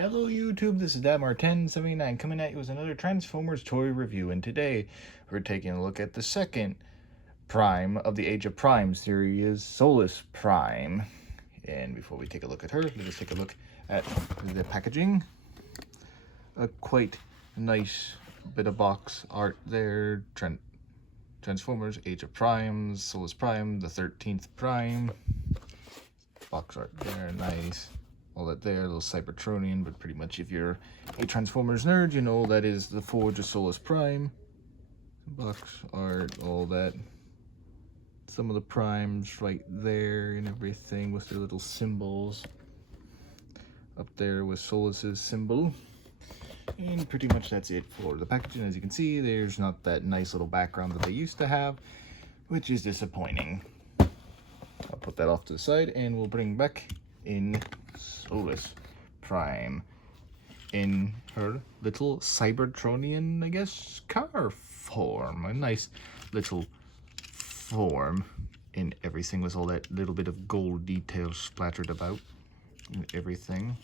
Hello YouTube, this is Dadmar1079 coming at you with another Transformers toy review, and today we're taking a look at the second Prime of the Age of Prime series, Solus Prime. And before we take a look at her, let's take a look at the packaging. A quite nice bit of box art there. Transformers, Age of Primes, Solus Prime, the 13th Prime. Box art there, nice. All that there, a little Cybertronian, but pretty much if you're a Transformers nerd, you know that is the Forge of Solus Prime. Box art, all that. Some of the primes right there and everything with their little symbols. Up there with Solus's symbol. And pretty much that's it for the packaging. As you can see, there's not that nice little background that they used to have, which is disappointing. I'll put that off to the side and we'll bring back in Solus Prime in her little Cybertronian, I guess, car form. A nice little form and everything with all that little bit of gold detail splattered about and everything.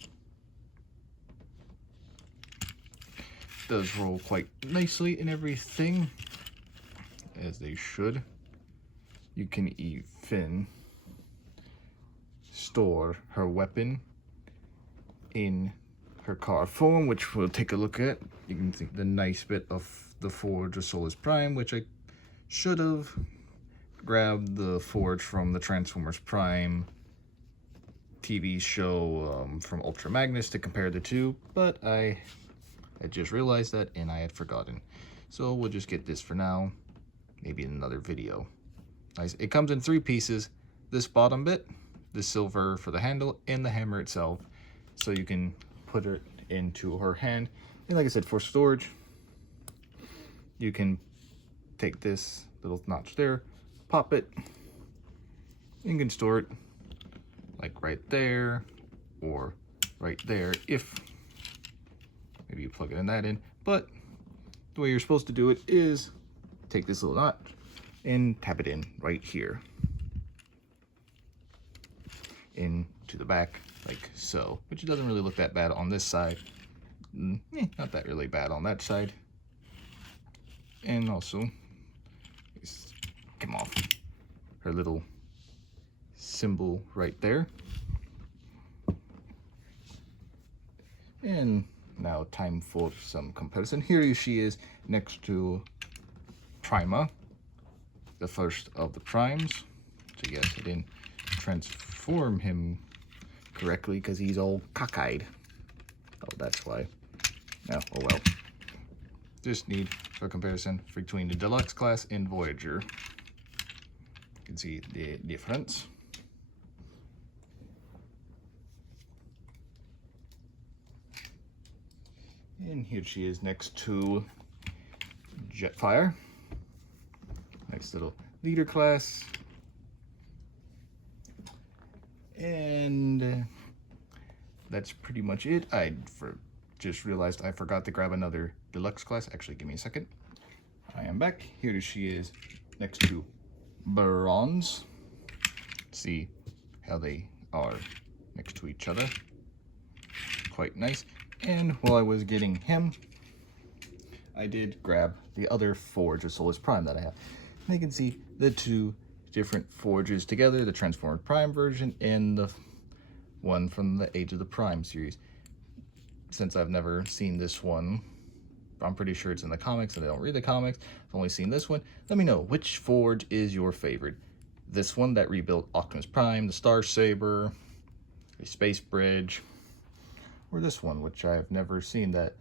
Does roll quite nicely and everything, as they should. You can even store her weapon in her car form, which we'll take a look at. You can see the nice bit of the Forge of Solus Prime, which I should have grabbed the Forge from the Transformers Prime TV show from Ultra Magnus to compare the two, but I just realized that and I had forgotten. So we'll just get this for now, maybe in another video. Nice. It comes in 3 pieces. This bottom bit, the silver for the handle, and the hammer itself, so you can put it into her hand. And like I said, for storage, you can take this little notch there, pop it, and you can store it like right there or right there, if maybe you plug it in that in. But the way you're supposed to do it is take this little notch and tap it in right here into the back, like so, which doesn't really look that bad on this side. Not that really bad on that side. And also, come off her little symbol right there. And now time for some comparison. Here she is next to Prima, the first of the primes. So yes, I didn't transform him correctly because he's all cockeyed. Oh, that's why. Oh well. Just need a comparison between the Deluxe class and Voyager. You can see the difference. And here she is next to Jetfire. Nice little leader class. And that's pretty much it. Just realized I forgot to grab another Deluxe class. Actually, give me a second. I am back. Here she is next to Bronze. See how they are next to each other. Quite nice. And while I was getting him, I did grab the other Forge of Solus Prime that I have. And you can see the 2 different forges together, the Transformers Prime version and the one from the Age of the Prime series. Since I've never seen this one, I'm pretty sure it's in the comics and I don't read the comics. I've only seen this one. Let me know, which forge is your favorite? This one that rebuilt Optimus Prime, the Star Saber, the Space Bridge, or this one, which I've never seen, that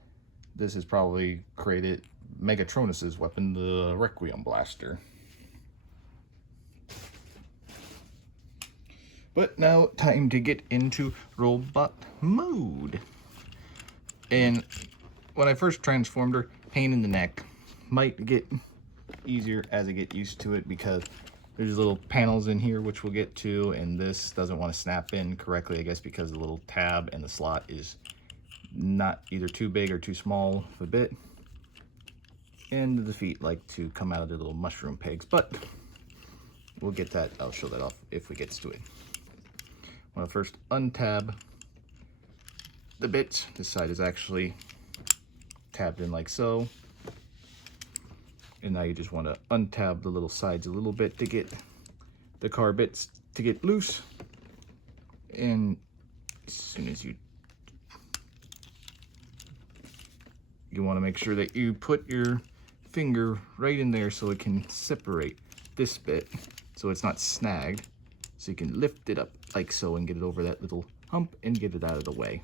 this has probably created Megatronus's weapon, the Requiem Blaster. But now, time to get into robot mode. And when I first transformed her, pain in the neck. Might get easier as I get used to it because there's little panels in here which we'll get to, and this doesn't want to snap in correctly, I guess because the little tab and the slot is not either too big or too small of a bit. And the feet like to come out of their little mushroom pegs, but we'll get that. I'll show that off if we get to it. When I first untab the bits. This side is actually tabbed in like so. And now you just want to untab the little sides a little bit to get the car bits to get loose. And as soon as you want to make sure that you put your finger right in there so it can separate this bit so it's not snagged. So you can lift it up like so and get it over that little hump and get it out of the way.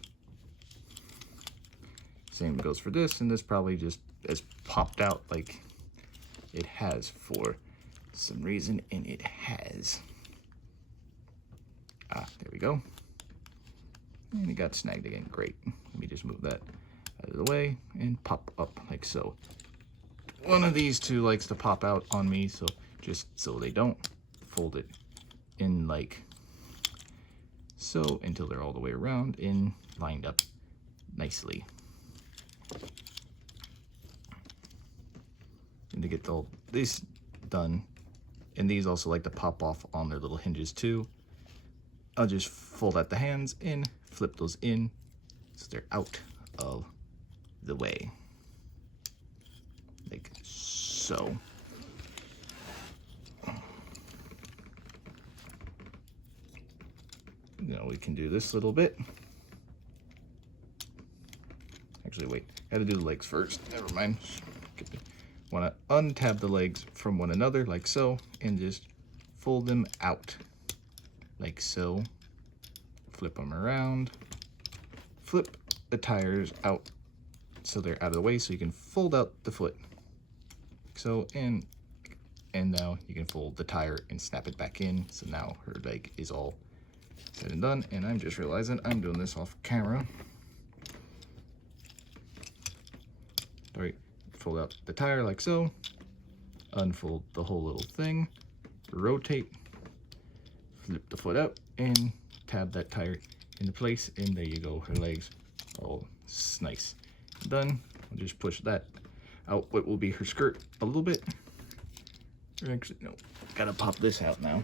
Same goes for this, and this probably just has popped out like it has for some reason, and it has. There we go. And it got snagged again. Great. Let me just move that out of the way and pop up like so. One of these two likes to pop out on me, so just so they don't, fold it in like so until they're all the way around and lined up nicely. And to get all this done, and these also like to pop off on their little hinges too, I'll just fold out the hands and flip those in so they're out of the way, like so. Now we can do this little bit. Actually, wait, I gotta do the legs first. Never mind. Want to untab the legs from one another like so, and just fold them out like so. Flip them around. Flip the tires out so they're out of the way, so you can fold out the foot. So, and now you can fold the tire and snap it back in. So now her leg is all said and done, and I'm just realizing I'm doing this off camera. All right, fold out the tire like so, unfold the whole little thing, rotate, flip the foot out, and tab that tire into place, and there you go, her legs all nice. Done. I'll just push that out what will be her skirt a little bit. Actually, no, gotta pop this out now.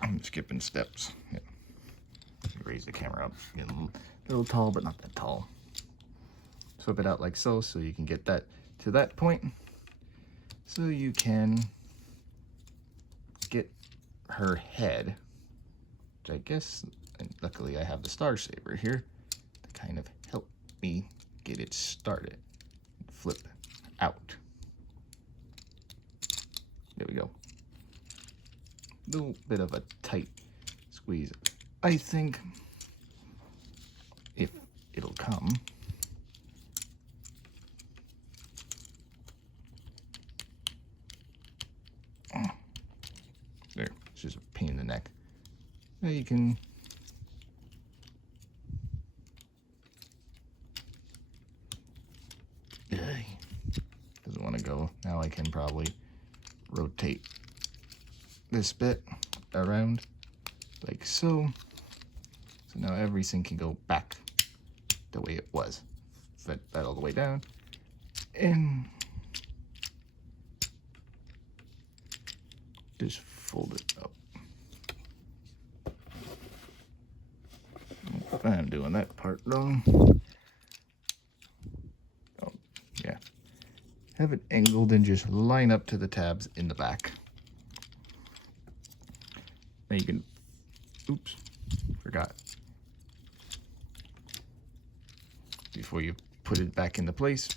I'm skipping steps. Yeah. Raise the camera up. Getting a little tall, but not that tall. Flip it out like so, so you can get that to that point. So you can get her head, which I guess, and luckily I have the Star Saber here to kind of help me get it started. Flip out. There we go. Little bit of a tight squeeze. I think if it'll come. There, it's just a pain in the neck. Now you can doesn't want to go. Now I can probably rotate this bit around like so. So now everything can go back the way it was. Fit that all the way down and just fold it up. I'm doing that part wrong. Oh, yeah. Have it angled and just line up to the tabs in the back. Now you can, oops, forgot. Before you put it back into place,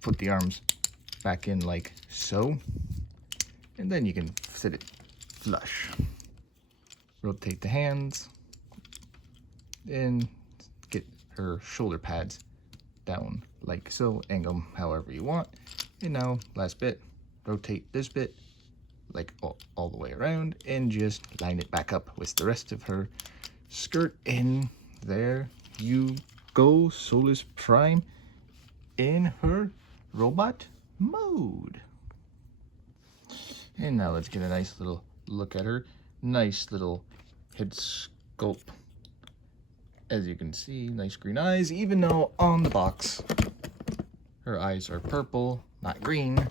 put the arms back in like so. And then you can sit it flush. Rotate the hands and get her shoulder pads down like so. Angle them however you want. And now, last bit, rotate this bit like all the way around and just line it back up with the rest of her skirt. And there you go, Solus Prime in her robot mode. And now let's get a nice little look at her. Nice little head sculpt. As you can see, nice green eyes, even though on the box her eyes are purple, not green.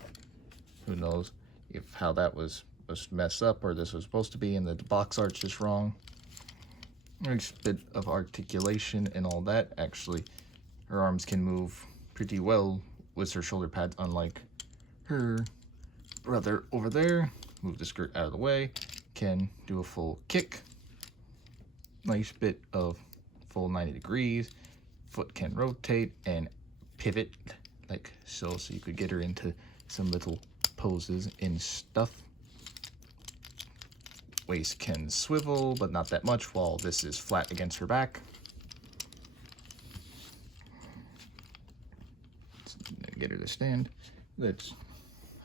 Who knows if how that was messed up, or this was supposed to be and the box art's just wrong. Nice bit of articulation and all that. Actually, her arms can move pretty well with her shoulder pads, unlike her brother over there. Move the skirt out of the way. Can do a full kick. Nice bit of full 90 degrees. Foot can rotate and pivot like so, so you could get her into some little poses and stuff. Waist can swivel, but not that much, while this is flat against her back. Let's get her to stand. Let's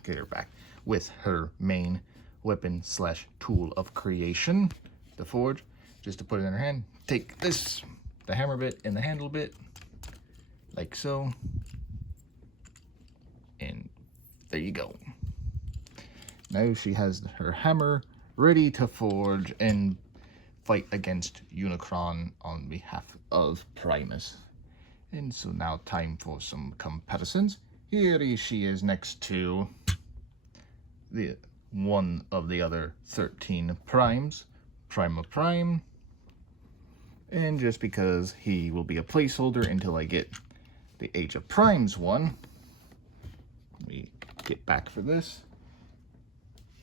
get her back with her main weapon slash tool of creation, the forge. Just to put it in her hand, take this, the hammer bit and the handle bit, like so. And there you go. Now she has her hammer ready to forge and fight against Unicron on behalf of Primus. And so now time for some comparisons. Here she is next to the one of the other 13 primes, Prima Prime. And just because he will be a placeholder until I get the Age of Primes one, let me get back for this.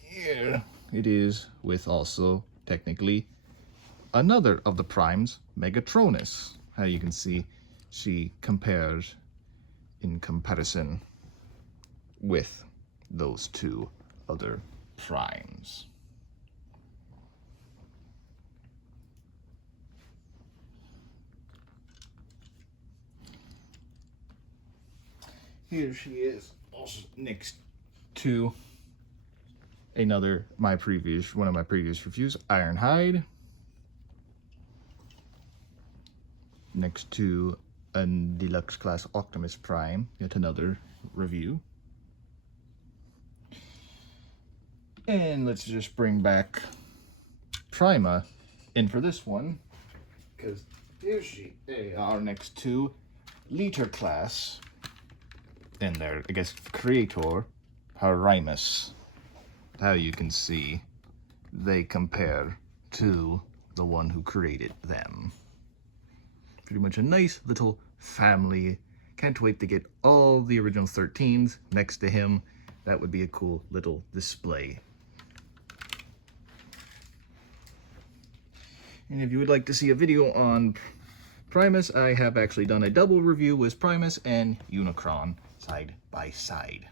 Here it is with also technically another of the primes, Megatronus. How you can see she compares in comparison with those two other primes. Here she is also next to another one of my previous reviews, Ironhide. Next to a deluxe class Optimus Prime, yet another review. And let's just bring back Prima in for this one, because here they are next to Liter class and their, I guess, creator, Primus. How you can see they compare to the one who created them. Pretty much a nice little family. Can't wait to get all the original 13s next to him. That would be a cool little display. And if you would like to see a video on Primus, I have actually done a double review with Primus and Unicron side by side.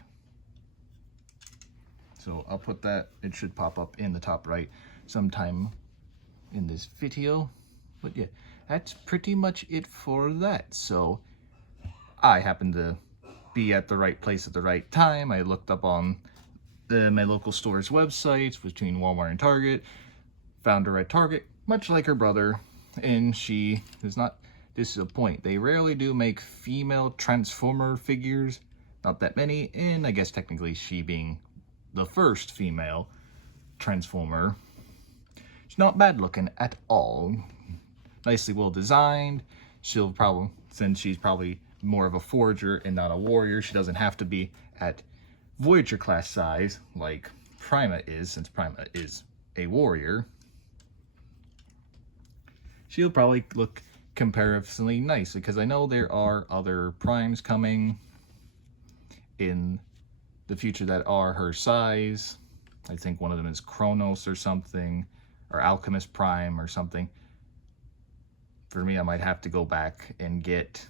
So I'll put that, it should pop up in the top right sometime in this video. But yeah, that's pretty much it for that. So I happened to be at the right place at the right time. I looked up on my local store's websites between Walmart and Target, found her at Target, much like her brother, and she is not, this is a point, they rarely do make female Transformer figures, not that many, and I guess technically she being the first female Transformer, she's not bad looking at all. Nicely well designed. She'll probably, since she's probably more of a forger and not a warrior, she doesn't have to be at Voyager class size like Prima is, since Prima is a warrior. She'll probably look comparatively nice, because I know there are other primes coming in the future that are her size. I think one of them is Kronos or something, or Alchemist Prime or something. For me, I might have to go back and get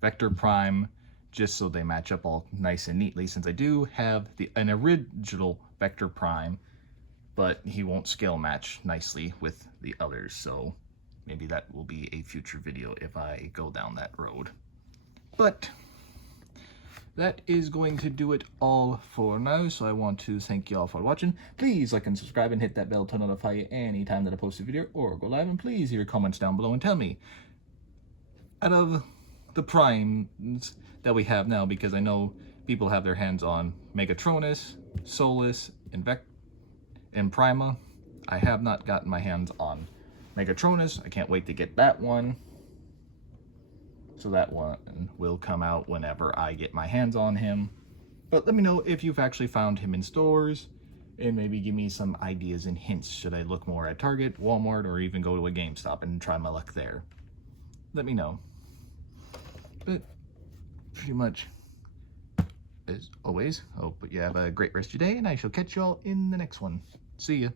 Vector Prime just so they match up all nice and neatly, since I do have an original Vector Prime, but he won't scale match nicely with the others, so maybe that will be a future video if I go down that road. But that is going to do it all for now, so I want to thank you all for watching. Please like and subscribe and hit that bell to notify you anytime that I post a video or go live, and please leave your comments down below and tell me, out of the primes that we have now, because I know people have their hands on Megatronus, Solus, and Prima. I have not gotten my hands on Megatronus. I can't wait to get that one. So that one will come out whenever I get my hands on him. But let me know if you've actually found him in stores and maybe give me some ideas and hints. Should I look more at Target, Walmart, or even go to a GameStop and try my luck there? Let me know. But pretty much, as always, hope you have a great rest of your day, and I shall catch you all in the next one. See ya.